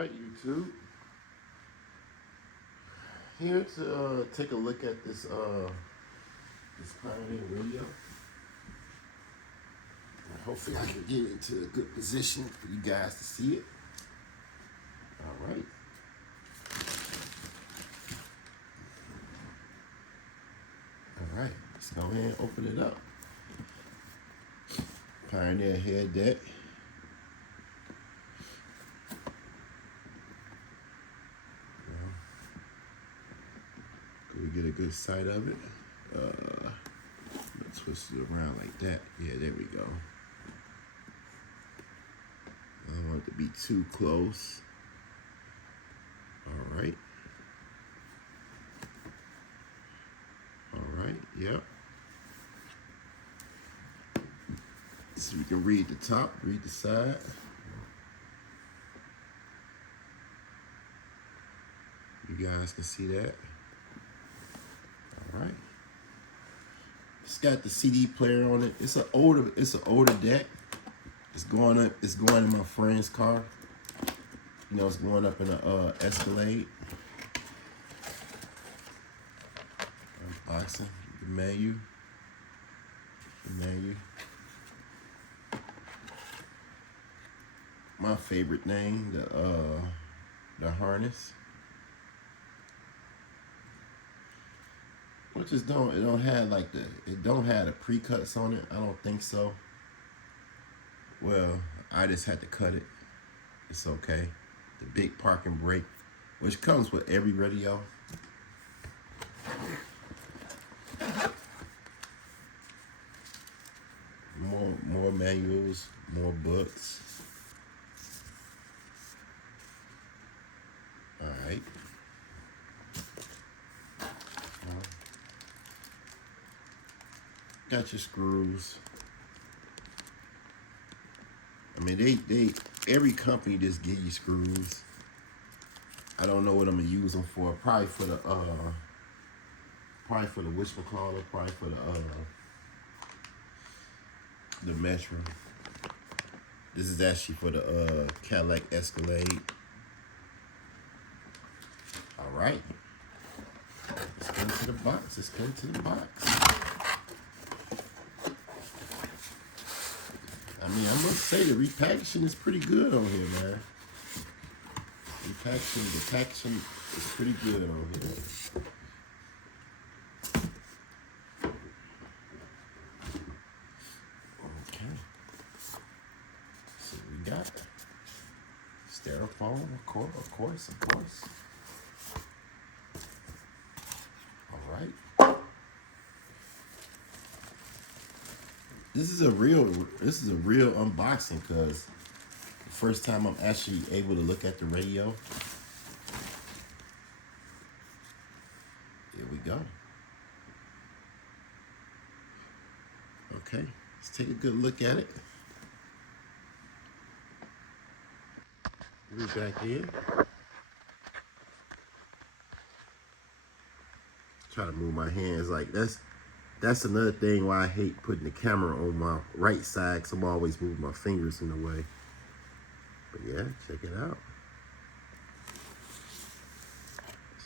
Alright, YouTube. Here to take a look at this Pioneer radio. Hopefully I can get into a good position for you guys to see it. Alright. Alright, let's go ahead and open it up. Pioneer head deck. Can we get a good sight of it? Let's twist it around like that. Yeah, there we go. I don't want it to be too close. Alright. Alright, yep. So we can read the top, read the side. You guys can see that. Alright. It's got the CD player on it. It's an older deck. It's going in my friend's car. You know, it's going up in a Escalade. Unboxing the menu. My favorite thing, the harness. Which is it don't have like it don't have the pre-cuts on it. I don't think so. Well, I just had to cut it. It's okay. The big parking brake, which comes with every radio. More manuals, more books. All right. Got your screws. I mean, every company just give you screws. I don't know what I'm gonna use them for. Probably for the whatchamacallit, probably for the Metro. This is actually for the Cadillac Escalade. All right. Let's go to the box. I mean, I must say the repackaging is pretty good on here, man. The packaging is pretty good on here. Okay. So we got styrofoam, of course. All right. This is a real unboxing because the first time I'm actually able to look at the radio. Here we go. Okay, let's take a good look at it. We're back in. Try to move my hands like that's another thing why I hate putting the camera on my right side, because I'm always moving my fingers in the way. But yeah, check it out.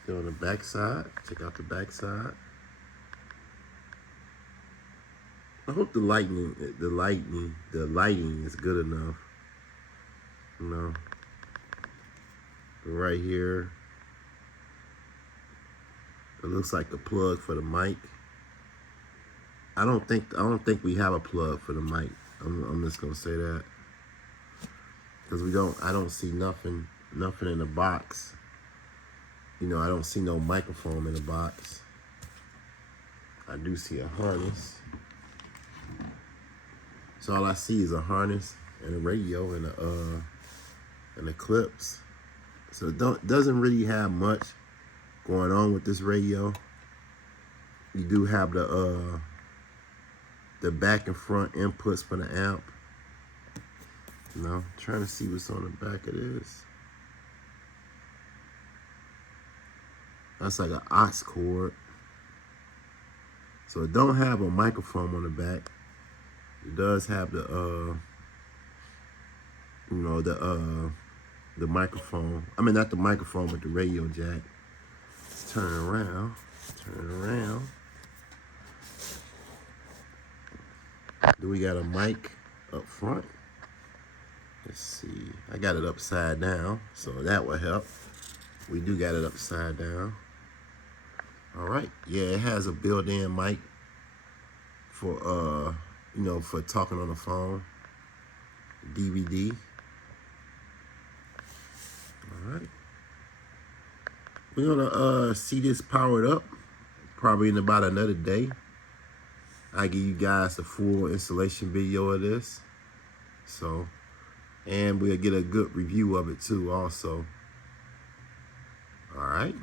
Still on the back side. Check out the back side. I hope the lighting is good enough. You know. Right here. It looks like a plug for the mic. I don't think we have a plug for the mic. I'm just gonna say that, because I don't see nothing in the box. You know, I don't see no microphone in the box. I do see a harness. So all I see is a harness and a radio and the clips. So it doesn't really have much going on with this radio. You do have the back and front inputs for the amp. You know, trying to see what's on the back of this. That's like an aux cord. So it don't have a microphone on the back. It does have the the microphone. I mean, not the microphone, but the radio jack. Let's turn around. Turn around. Do we got a mic up front? Let's see. I got it upside down, so that will help. We do got it upside down. All right. Yeah, it has a built-in mic for you know, for talking on the phone. DVD. All right. We're gonna see this powered up probably in about another day. I give you guys a full installation video of this. So, and we'll get a good review of it too also. All right.